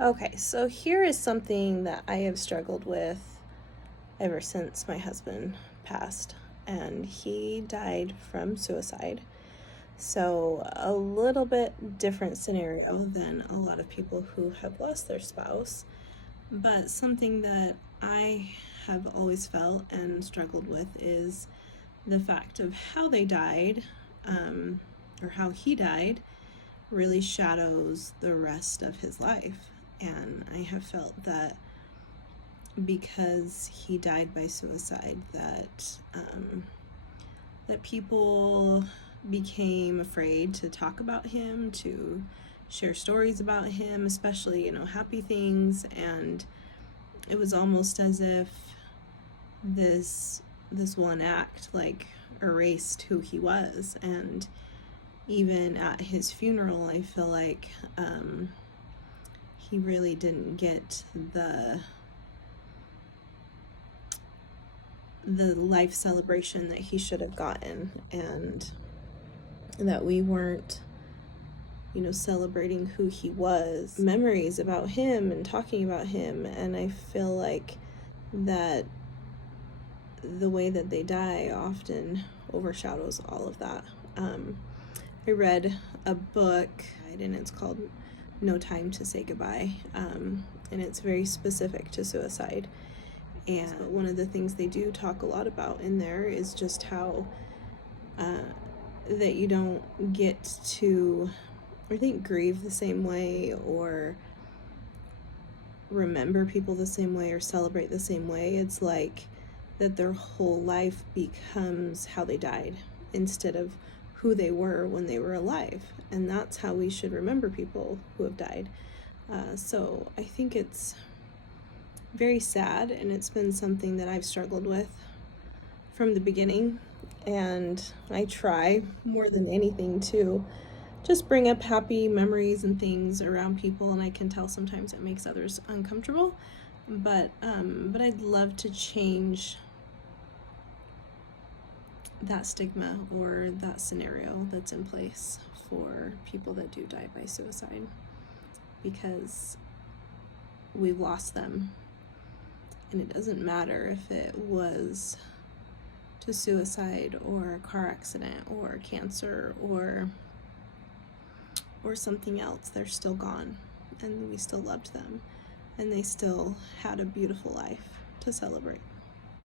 Okay, so here is something that I have struggled with ever since my husband passed, and he died from suicide. So, a little bit different scenario than a lot of people who have lost their spouse, but something that I have always felt and struggled with is the fact of how they died, um, or how he died, really shadows the rest of his life. And I have felt that because he died by suicide, that people became afraid to talk about him, to share stories about him, especially happy things, and it was almost as if this one act like erased who he was. And even at his funeral, I feel like he really didn't get the life celebration that he should have gotten, and that we weren't celebrating who he was, memories about him and talking about him. And I feel like that the way that they die often overshadows all of that. I read a book, and it's called No Time to Say Goodbye, and it's very specific to suicide. And one of the things they do talk a lot about in there is just how that you don't get to, I think, grieve the same way, or remember people the same way, or celebrate the same way. It's like that their whole life becomes how they died instead of who they were when they were alive. And that's how we should remember people who have died. So I think it's very sad, and it's been something that I've struggled with from the beginning. And I try more than anything to just bring up happy memories and things around people, and I can tell sometimes it makes others uncomfortable. But I'd love to change that stigma or that scenario that's in place for people that do die by suicide, because we've lost them. And it doesn't matter if it was to suicide or a car accident or cancer or something else. They're still gone, and we still loved them, and they still had a beautiful life to celebrate.